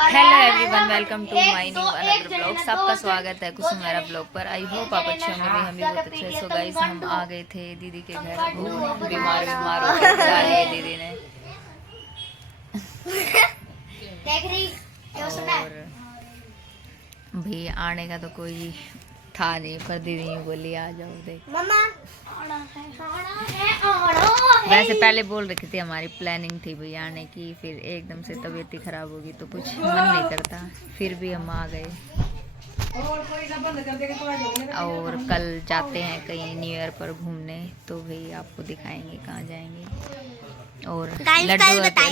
Hello everyone, welcome to my new another blog. सबका स्वागत है कुसुम मेरा ब्लॉग पर। आई होप आप अच्छे होंगे, हम भी बहुत अच्छे। सो गाइस, हम आ गए थे दीदी के घर और बीमार हो कर बुला लिए दीदी ने। और भी आने का तो कोई था नहीं, पर दीदी बोली आ जाओ देख। वैसे पहले बोल रखी थी, हमारी प्लानिंग थी भैया आने की, फिर एकदम से तबीयत ही खराब होगी तो कुछ मन नहीं करता, फिर भी हम आ गए। और कल जाते हैं कहीं न्यू ईयर पर घूमने, तो भाई आपको दिखाएंगे कहाँ जाएंगे। और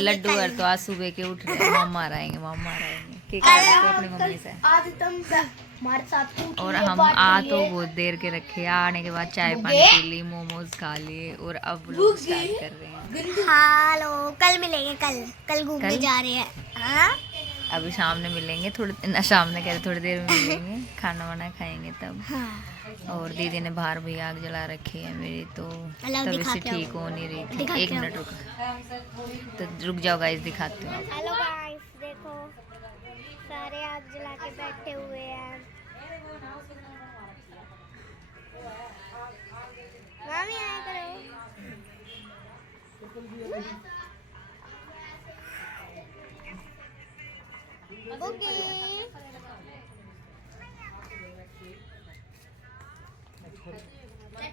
लड्डू और तो आज सुबह के उठ रहे, मामा आएंगे क्या कर रहे हो अपनी मम्मी से। और हम आ तो बहुत देर के रखे, आने के बाद चाय पानी पी ली, मोमोज खा लिए और अब लोग स्टार्ट कर रहे हैं। हेलो, कल मिलेंगे, कल घूमने जा रहे हैं। हाँ? अभी शाम में मिलेंगे, थोड़ी शाम में कह रहे थोड़ी देर में मिलेंगे, खाना वाना खाएंगे तब। हाँ। और दीदी ने बाहर भी आग जला रखी है मेरी, तो तब इससे ठीक हो नहीं रही थी। एक मिनट रुक जाओ गाइस, दिखाती हूँ। हेलो गाइस, देखो सारे आग जला के बैठे हुए हैं। मामी आया करो। बुगी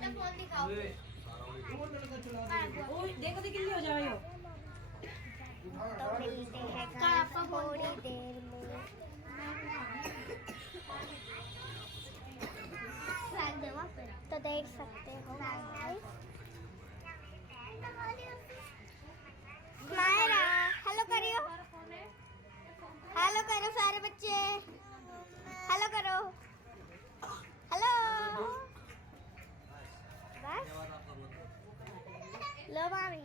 फोन दिखाओ। देखो तो कितनी हो जाए हो। तो मिलते हैं गाइस थोड़ी देर में। तो देख सकते हो मायरा, हेलो करियो, हेलो करो सारे बच्चे, हेलो करो, हेलो। बस लो मामी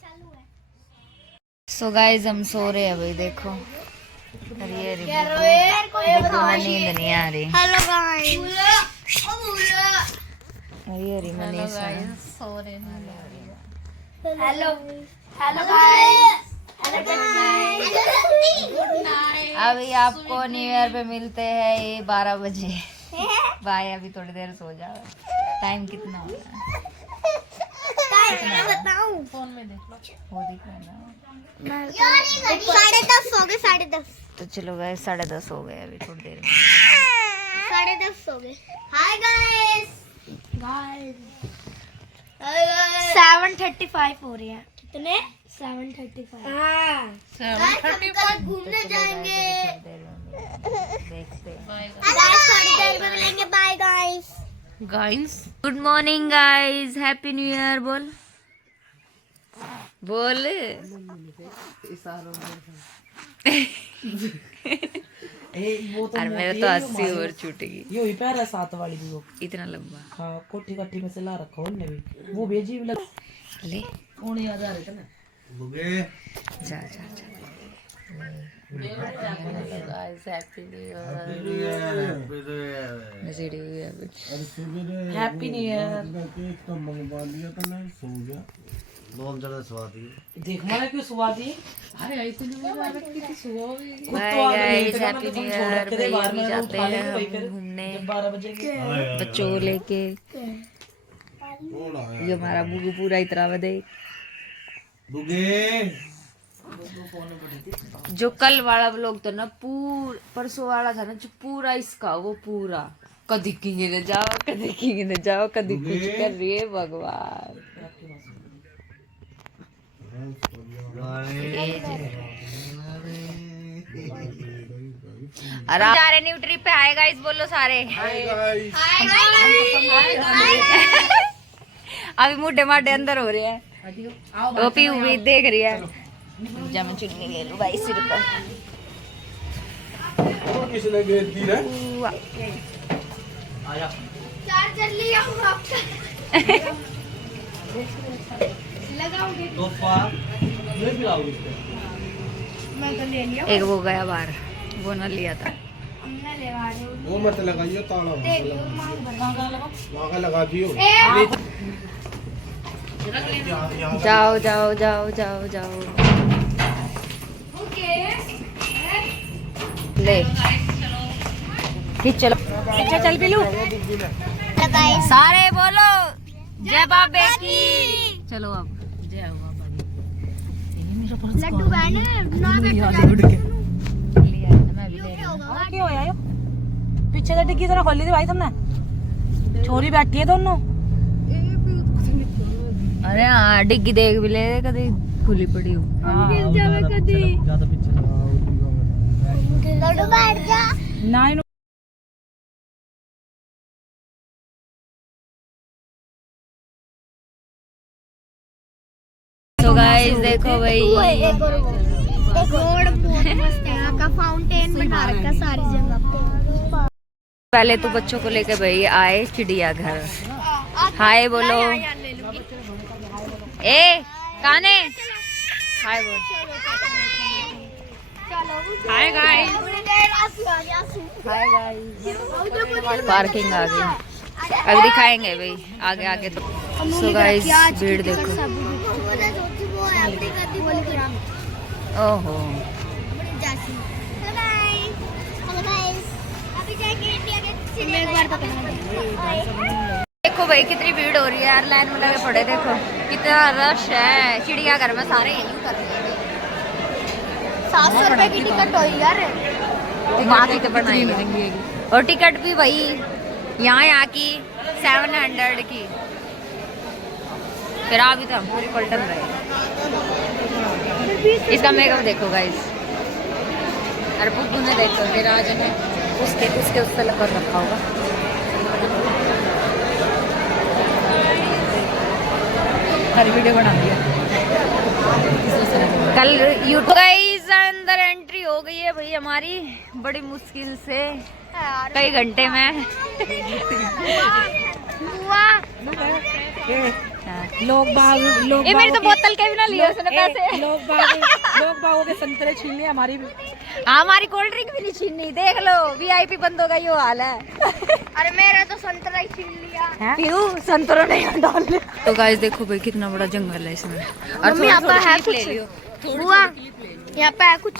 चालू है। सो गाइस, हम सो रहे हैं भाई, देखो नींद नहीं आ रही। हेलो गाइस, हरी मनीषा हेलो हेलो गाइस, अभी आपको न्यू ईयर पे मिलते हैं ये 12 बजे। बाय, अभी थोड़ी देर सो जाओ। टाइम कितना हो रहा है? बताऊं? फोन में देख लो, वो दिख रहा है ना। 10:30 हो गए, 10:30। तो चलो गए, 10:30 हो गए, अभी थोड़ी देर में 10:30 हो गए। हाय गाइस, 7:35 हो रही है। कितने? 7:35। हाँ, 7:35 घूमने जाएंगे। देखते हैं थोड़ी देर में मिलेंगे। Bye guys. Good morning guys, happy new year बोल बोल। और मेरा तो 80 और छूटेगी। ये हुई पैरा 7 वाली भी वो इतना लंबा। हाँ, कोठी काठी में से ला रखा उनने भी, वो भेजी भी लग ले उन्हें याद आ रहे थे ना। जा जा जा। Happy new year. देख मारा क्यों सुवा दी। अरे इतनी bye guys, happy new year. भैया भी जाते हैं हम घूमने 12 बजे के। बच्चों को लेके। ये हमारा बुगू पूरा इतना बदे जो कल वाला व्लॉग था ना, परसों वाला था ना, जो पूरा इसका वो पूरा कदी किंगे न जाओ, कदी किंगे न जाओ, कदी कुछ कर रही है भगवान। अरे सारे न्यू ट्रिप पे आए गाइस, बोलो सारे अभी मुड्ढे माडे अंदर हो रहे हैं। टोपी भी देख रही है। जा मैं चुन्नी ले लूं भाई सिर पर। किसने घेर दी रे? आया चार्जर लिया हूं आपका। लगाओगे तो पार ले भी लाओगे। मैं तो ले लिया। एक वो गया बाहर, वो ना लिया था। हमने लेवा रहे हो। वो मत लगाइए, ताला देख लो मांग वहाँ लगा दियो। जाओ जाओ जाओ जाओ जाओ। ले चलो चल पिलू सारे बोलो जय बाबे की। चलो अब जय हुआ लड्डू बहने ना लिया है, मैं भी ले रही हूँ। क्या होया यो पीछे से डिग्गी तरह खोली थी भाई तुमने छोरी बैठी है दोनों अरे हाँ डिग्गी देख भी ले कभी खुली पड़ी हो। लड्डू बैठ जा ना तो गाइस देखो भाई रोड बहुत मस्त है यहाँ का फाउंटेन बना रखा सारी जगह पे। पहले तो बच्चों को लेकर भाई आए चिड़ियाघर। हाय बोलो ए काने हाय बोल। हाय गाइस पार्किंग आ गई अभी दिखाएंगे भाई आगे आगे। तो सो गाइस भीड़ देखो ओहो देखो भाई कितनी भीड़ हो रही है यार लाइन में लगे पड़े देखो कितना रश है चिड़ियाघर में सारे यही कर रहे हैं। 700 रुपए की टिकट हुई यार बाकी तो बनाई और टिकट भी वही यहाँ की 700 की फिर अभी तो हम पूरी पलटन रहे। इसका मेकअप देखो गाइस अरे पुप्पू ने देखो मेरा आज ने उसके उससे लगा रखा होगा। हर वीडियो बना दिया कल यूट्यूब गाइस अंदर एंट्री हो गई है भाई हमारी बड़ी मुश्किल से कई घंटे में। लोग ये मेरी तो बोतल के भी ना लिए उसने पैसे। लोग बागों के संतरे छीन लिए हमारी भी हमारी कोल्ड ड्रिंक भी नहीं छीननी देख लो वीआईपी बंदों का ये हाल है। अरे मेरा तो संतरा ही छीन लिया क्यों संतरा नहीं डाल लिया। तो गाइस देखो भाई कितना बड़ा जंगल है इसमें और मम्मी यहाँ पर है कुछ हुआ यहाँ पे है कुछ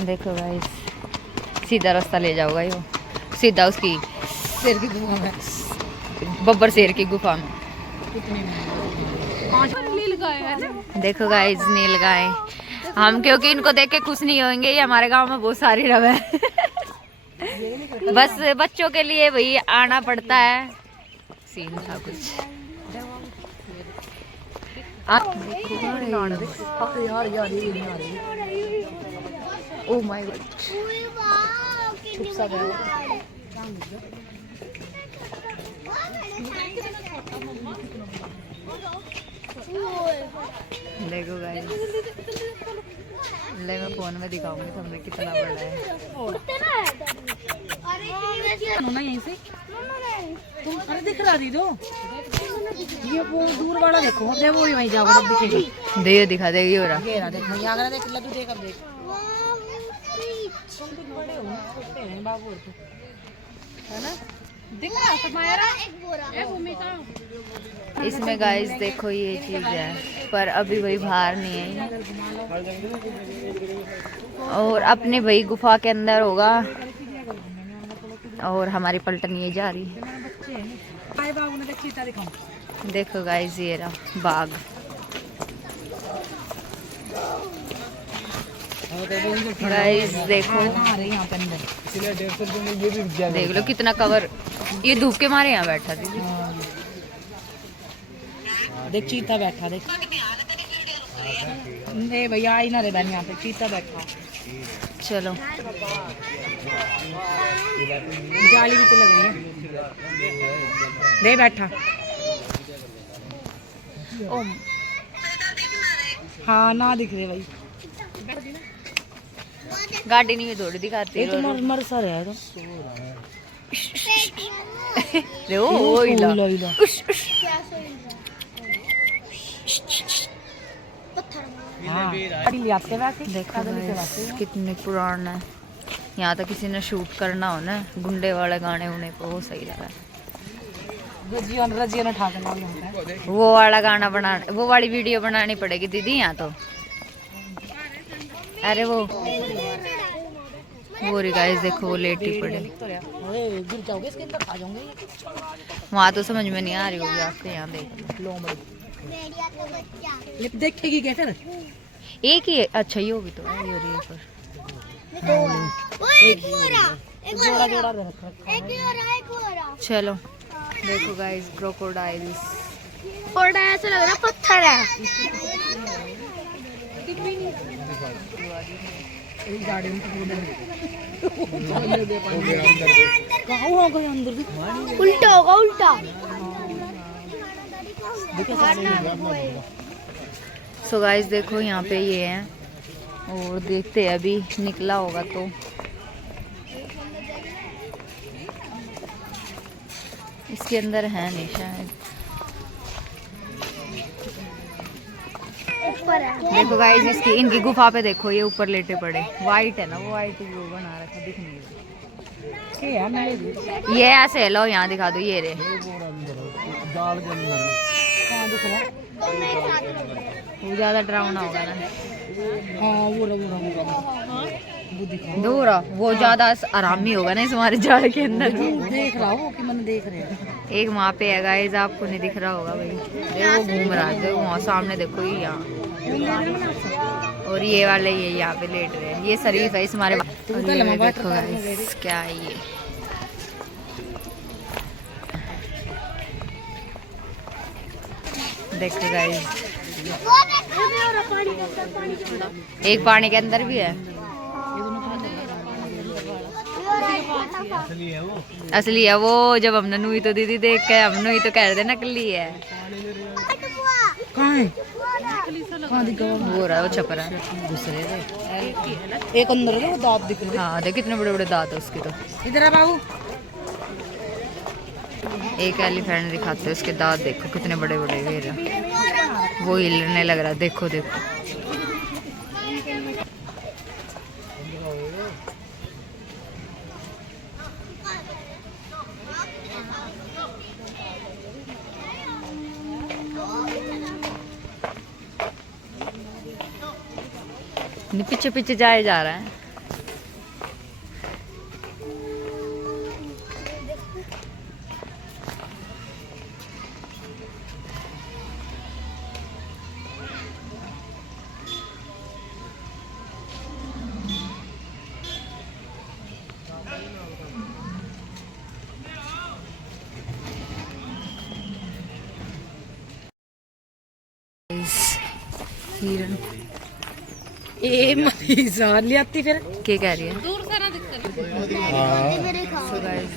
देखो गाइस सीधा रास्ता ले जाओगा यो सीधा उसकी शेर की गुफा में बब्बर शेर की गुफा में। देखो गाइस नील गाय हम क्योंकि इनको देख के खुश नहीं होंगे ये हमारे गांव में बहुत सारी रवे बस बच्चों के लिए भाई आना पड़ता है सीन था कुछ। ओह माय गॉड चुप सा गया। देखो गाइस ले मैं फोन में दिखाऊंगी तुमने कितना बड़ा है। यहीं से तुम अरे दिख रहा दी दो ये वो दूर वाला देखो जब वो वहीं जाओगे तब दिखेगा। दे दिखा देगी हो रहा घेरा देखो यहाँ अगर देख लड्डू देख अब देख बड़े हो छोटे हैं बाबू है ना दिख रहा तुम्हारा एक बोरा इसमें गाइस देखो ये चीज है पर अभी भाई बाहर नहीं है और अपने भाई गुफा के अंदर होगा और हमारी पलटन ये जा रही है। देखो गाइस ये रहा बाघ गाइस देखो देख लो कितना कवर ये धूप के मारे यहाँ बैठा दीदी देख चीता बैठा देख नहीं भैया आई ना रे बहन यहाँ पे चीता बैठा चलो जाली भी तो लग रही है दे बैठा ओ हाँ ना दिख रहे भाई गाड़ी नहीं थोड़ी दिखाती ये तो मर सा रहा है तो ओ इला हाँ गाड़ी ले आते वैसे देखो कितने पुराना है यहाँ तो किसी ने शूट करना हो ना गुंडे वाले गाने होने को वो सही लगा। वो वाला गाना बना, वो वाली वीडियो बनानी पड़ेगी दीदी यहाँ तो। अरे वो रही गाइस, देखो वो लेटी पड़े। वहाँ तो समझ में नहीं आ रही होगी आपके, यहाँ देख लो। देखेगी कैसे? एक ही है? अच्छा ये होगी तो ये रही पर चलो देखो गाइस क्रोकोडाइल्स। ऐसा लग रहा है पत्थर है। उल्टा होगा उल्टा। सो गाइस देखो यहाँ पे ये है और देखते हैं अभी निकला होगा तो। इसके अंदर है नहीं शायद। देखो गाइस इसकी इनकी गुफा पे देखो, ये ऊपर लेटे पड़े। वाइट है ना वो, वाइट वो बना रखा, दिख नहीं रहा। ये ऐसे लो यहाँ दिखा दो, ये रे वो ज्यादा डरावना होगा ना। दूर वो ज्यादा आरामी होगा ना इस हमारे जाड़ के अंदर। देख रहा हूँ कि मैंने देख रहे हैं। एक वहाँ पे है गाइस, आपको नहीं दिख रहा होगा भाई, देखो घूम रहा है वहाँ सामने देखो, ये यहाँ। और ये वाले ये यहाँ पे लेट रहे हैं, ये शरीफ है इस हमारे। देखो गाइस क्या है ये, देखो गाइस एक पानी के अंदर भी है। असली है वो, जब हमने नुई तो दीदी देख के हम नुई तो कह रहे थे नकली है। कहाँ है? वो रहा वो छप रहा है। एक अंदर है, वो दांत दिख रहे। हाँ देख कितने बड़े बड़े दांत है उसके तो। इधर है बाबू। एक एलिफेंट दिखाते हैं, उसके दांत देखो कितने बड़े बड़े हैं। वो हिलने लग रहा है, देखो देखो। पीछे पीछे जाए जा रहा है। हिरन ए मरीज़ ले आती फिर क्या कह रही है? दूर से ना दिखता So guys,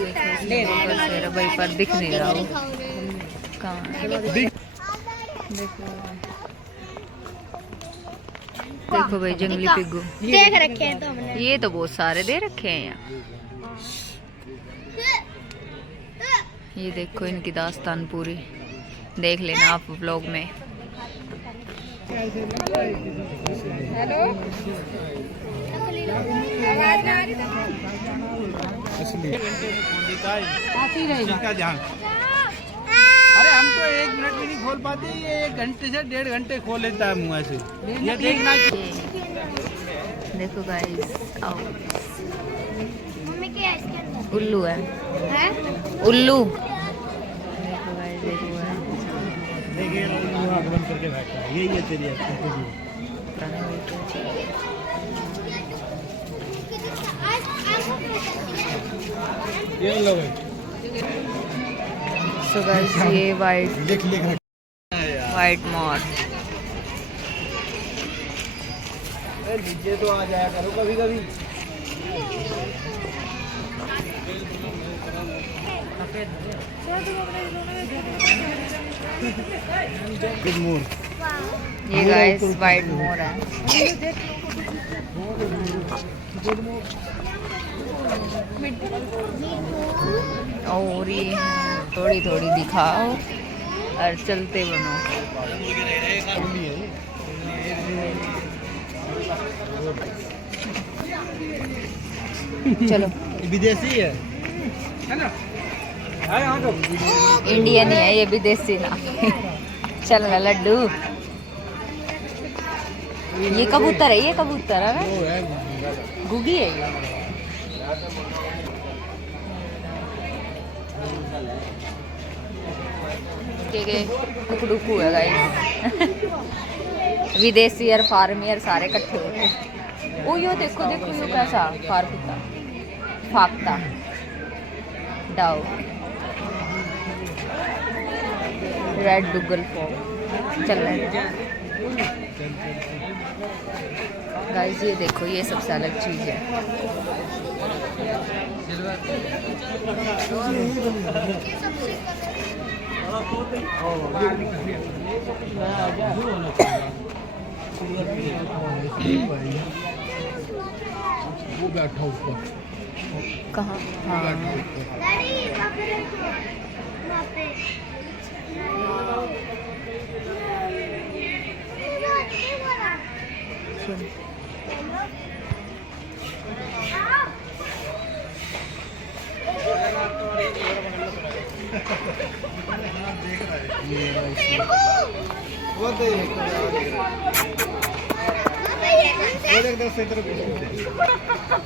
देखो भाई पर दिख नहीं रहा वो कहाँ है। देखो भाई जंगली पिग्गू देख रखे हैं तो हमने। ये तो बहुत सारे दे रखे हैं यहाँ। ये देखो इनकी दास्तान पूरी देख लेना आप व्लॉग में। अरे हम तो 1 मिनट भी नहीं खोल पाते, ये 1 घंटे से 1.5 घंटे खोल लेता है मुँह से। ये देखना देखो गाइस आओ, मम्मी क्या है इसके अंदर? उल्लू है हैं? उल्लू। देखो गाइस देखो बंद करके बैठा है, यही है तेरी ये लो। सो गाइस ये वाइट मोर। नीचे तो आ जाया करो कभी कभी। ये गाइस वाइट मोर है। और ये थोड़ी थोड़ी दिखाओ और चलते बनो। चलो विदेशी है ना? इंडियन ही है ये, विदेशी ना। चल ना लड्डू। ये कबूतर है, ये कबूतर है ना? गुगी है ये। टुकड़ुकू है गाइस। विदेशी और फार्मियर सारे इकट्ठे होते। ओ यो देखो देखो यो कैसा फारकता फाकता डाउ रेड डुगल फॉग चल रहा है गाइस। ये देखो ये सबसे अलग चीज है। वो बैठा ऊपर। कहाँ? हाँ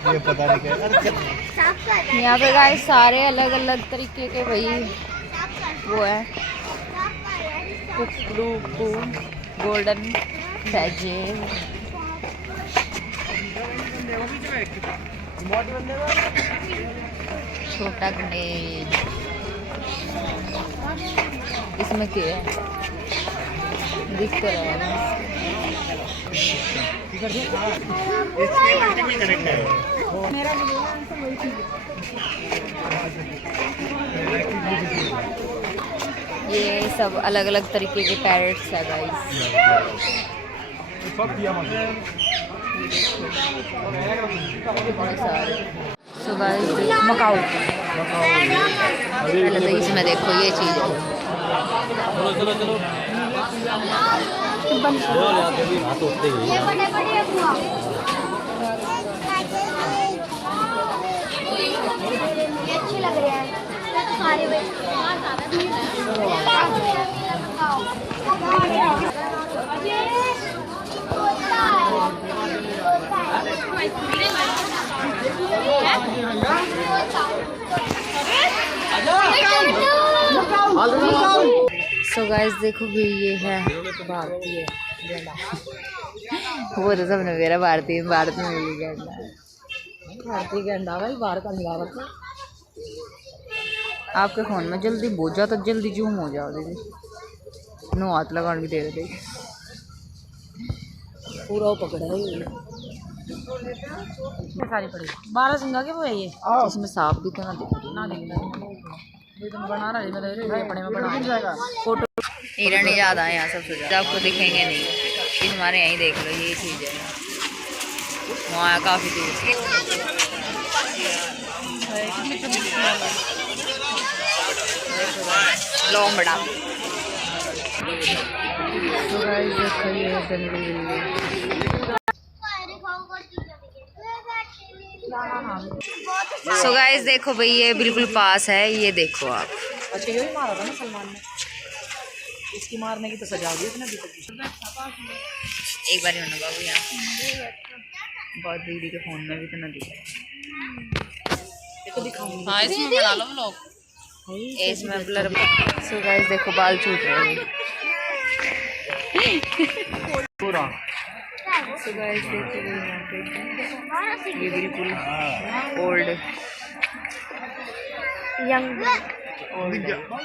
ये पता नहीं क्या। यहाँ पे गाइस सारे अलग अलग तरीके के भाई वो है। कुकड़ू गोल्डन सैजेल छोटा गणेश। इसमें क्या है दिख तो रहा है। ये सब अलग अलग तरीके के पैरेट्स है गाइस। सो गाइस मकाऊ पहले तो इसमें देखो ये चीज़ है। अच्छी लग रही है सारे सो गाइस देखो भी ये है भारतीय गेंडा। वो तो सबने मेरा भारतीय भारत में मिली गेंडा। भारतीय गेंडा भाई बाहर का मिलावट। आपके फ़ोन में जल्दी बोझा तो जल्दी जूम हो जाओ दीदी। नो हाथ लगाने की दे रहे पूरा वो पकड़ा है ये सारी पड़ी 12 सिंगा के वो है ये। इसमें सांप भी तो ना दिख रही। ना दिख रहा ये तो बना रहा है मैं अपने में बना फोटो। हिरण ही ज़्यादा है यहाँ सबसे ज़्यादा, आपको दिखेंगे नहीं। इस हमारे यहीं देख लो ये चीज़ है। वहाँ काफ़ी दूर लोमड़ा। सो गाइस देखो भाई ये बिल्कुल पास है, ये देखो आप। अच्छा यही मारा था ना सलमान ने, इसकी मारने की तो सजा दी इसने अभी तक। एक बार होना बाबू यहाँ बहुत दीदी के फोन में भी तो ना दिखा। हाँ इसमें बना लो लोग इसमें ब्लर। सो गाइस देखो बाल छूट रहे हैं पूरा। सो गाइस देखो यहाँ पे ये बिल्कुल ओल्ड यंग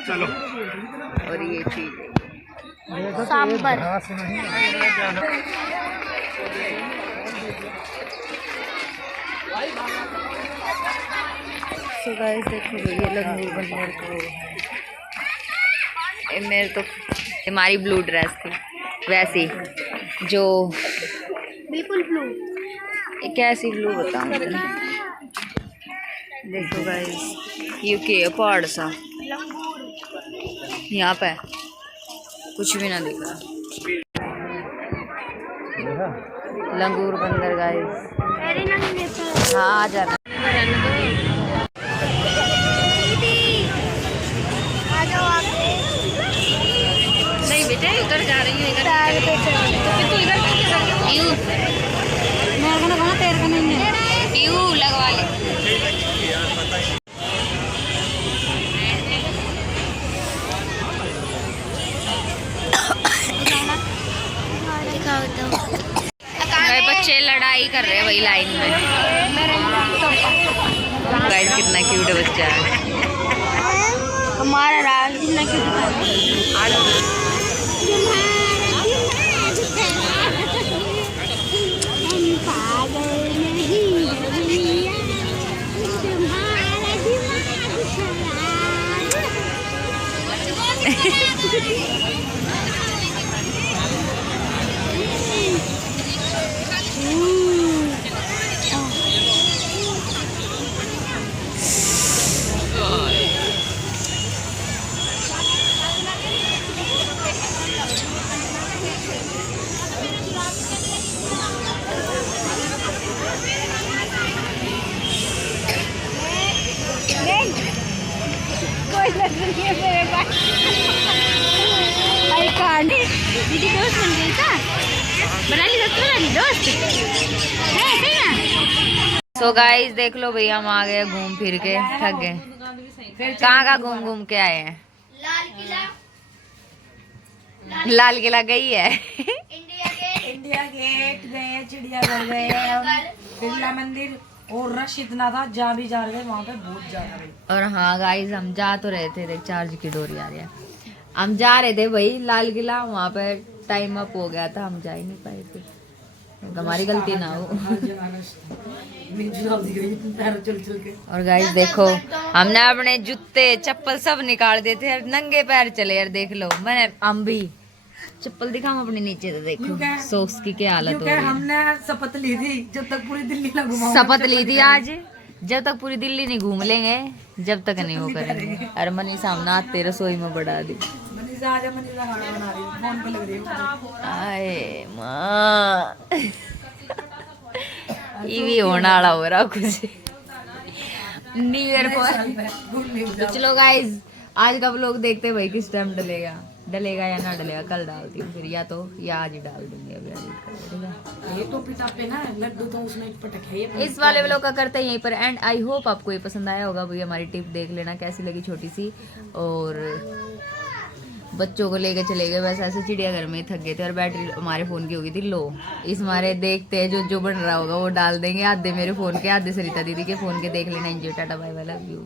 चलो और ये चीज सांबर सो गाइस देखो ये लंगूर बनूर को मेरे तो हमारी ब्लू ड्रेस थी वैसी जो बिल्कुल ब्लू। कैसी ब्लू बताऊँ। देखो गाइस यूके पहाड़ सा यहाँ पे कुछ भी ना दिख रहा। लंगूर बंदर गाइस। हाँ आ जाना। नहीं बेटा उधर जा रही है, इधर तो इधर पीयू तेरे का नहीं है, पीयू लगवा ले। भाई बच्चे लड़ाई कर रहे हैं वही लाइन में। गाइस कितना क्यूट है बच्चा हमारा राज कितना क्यूट दीदी दोस्त बन गई था, बना ली दोस्त है ना। सो गाइस देख लो भैया हम आ गए घूम फिर के, थक गए। कहाँ घूम घूम के आए हैं? लाल किला गई है, इंडिया गेट गए, चिड़ियाघर गए, बिरला मंदिर, और रश इतना था जहाँ भी जा रहे थे वहाँ पे बहुत ज्यादा। और हाँ गाइस हम जा तो रहे थे, देख चार्ज की डोरी आ रही है। हम जा रहे थे भाई लाल किला, वहाँ पे टाइम अप हो गया था, हम जा ही नहीं पाए थे। हमारी गलती ना हो। और गाइस देखो हमने अपने जूते चप्पल सब निकाल देते हैं, नंगे पैर चले यार। देख लो मैंने हम भी चप्पल दिखाऊं अपने नीचे तो देखो सॉक्स की क्या हालत हो रही है। हमने शपथ ली थी जब तक पूरी दिल्ली ना घुमाऊं। शपथ ली थी आज, जब तक पूरी दिल्ली नहीं घूम लेंगे जब तक नहीं वो करेंगे। और मनीषा हम नाते रसोई में बढ़ा दी। मनीषा आजा, मनीषा खाना बना रही है, फोन पे लग रही है। आए माँ ये भी होने वाला हो रहा कुछ न्यू ईयर पर। तो चलो गाइज आज का व्लॉग देखते हैं भाई किस टाइम डलेगा या ना डलेगा। कल डालती हूँ फिर, या आज ही डाल दूंगी। अभी ये तो पिता पे ना लड्डू तो उसमें पटक है। इस वाले व्लॉग का करते हैं यहीं पर एंड। आई होप आपको ये पसंद आया होगा। भाई हमारी टिप देख लेना कैसी लगी, छोटी सी। और बच्चों को लेके चले गए, वैसे ऐसे चिड़ियाघर में थक गए थे और बैटरी हमारे फोन की हो गई थी लो। इस हमारे देखते हैं जो बन रहा होगा वो डाल देंगे, आधे मेरे फोन के आधे सरिता दीदी के फोन के। देख लेना। Enjoy, tata bye bye, love you.